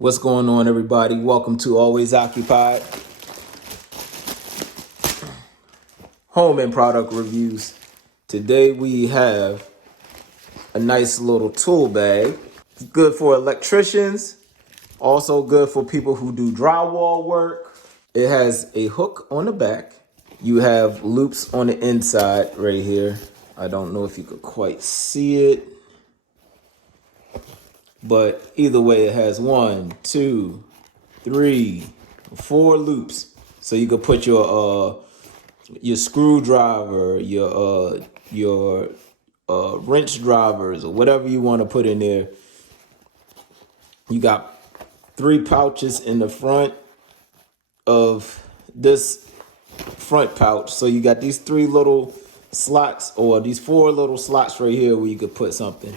What's going on, everybody? Welcome to Always Occupied Home and Product Reviews. Today we have a nice little tool bag. It's good for electricians, also good for people who do drywall work. It has a hook on the back. You have loops on the inside right here. I don't know if you could quite see it, but either way, it has 1, 2, 3, 4 loops. So you could put your screwdriver, your wrench drivers, or whatever you want to put in there. You got 3 pouches in the front of this front pouch. So you got these 3 little slots, or these 4 little slots right here where you could put something.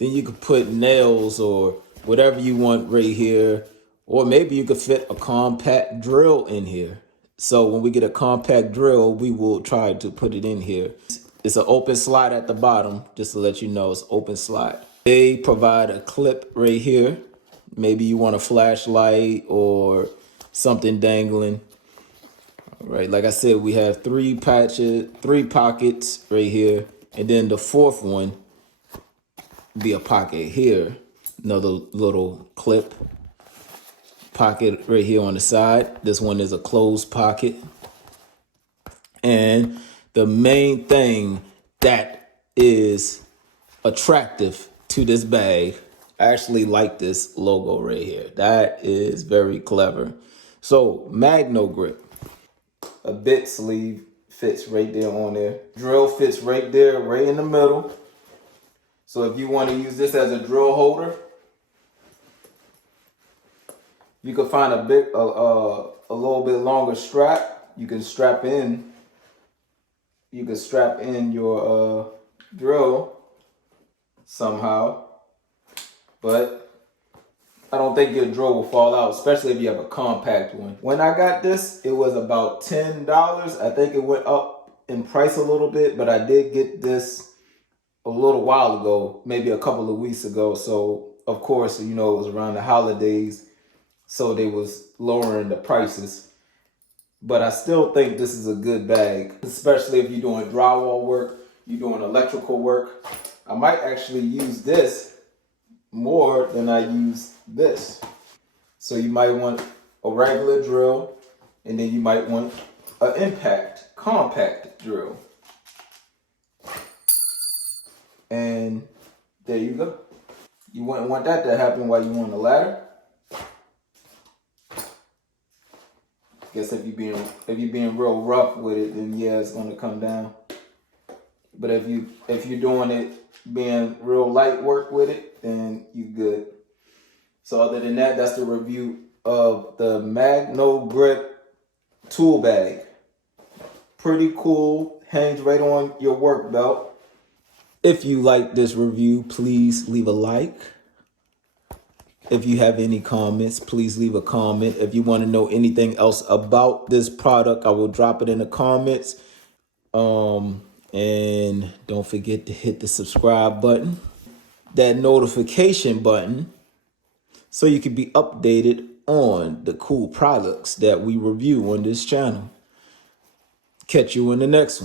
Then you could put nails or whatever you want right here. Or maybe you could fit a compact drill in here. So when we get a compact drill, we will try to put it in here. It's an open slot at the bottom, just to let you know it's open slot. They provide a clip right here. Maybe you want a flashlight or something dangling. All right, like I said, we have 3 pockets right here. And then the 4th one be a pocket here. Another little clip. Pocket right here on the side. This one is a closed pocket. And the main thing that is attractive to this bag, I actually like this logo right here. That is very clever. So MagnoGrip, a bit sleeve fits right there on there. Drill fits right there, right in the middle. So if you want to use this as a drill holder, you can find a little bit longer strap. You can strap in. You can strap in your drill somehow, but I don't think your drill will fall out, especially if you have a compact one. When I got this, it was about $10. I think it went up in price a little bit, but I did get this a little while ago, maybe a couple of weeks ago. So of course, you know, it was around the holidays, so they was lowering the prices. But I still think this is a good bag, especially if you're doing drywall work, you're doing electrical work. I might actually use this more than I use this. So you might want a regular drill, and then you might want an compact drill. And there you go. You wouldn't want that to happen while you're on the ladder. Guess if you're being real rough with it, then yeah, it's gonna come down. But if you're doing it being real light work with it, then you good. So other than that, that's the review of the MagnoGrip tool bag. Pretty cool, hangs right on your work belt. If you like this review, please leave a like. If you have any comments, please leave a comment. If you want to know anything else about this product, I will drop it in the comments. And don't forget to hit the subscribe button, that notification button, so you can be updated on the cool products that we review on this channel. Catch you in the next one.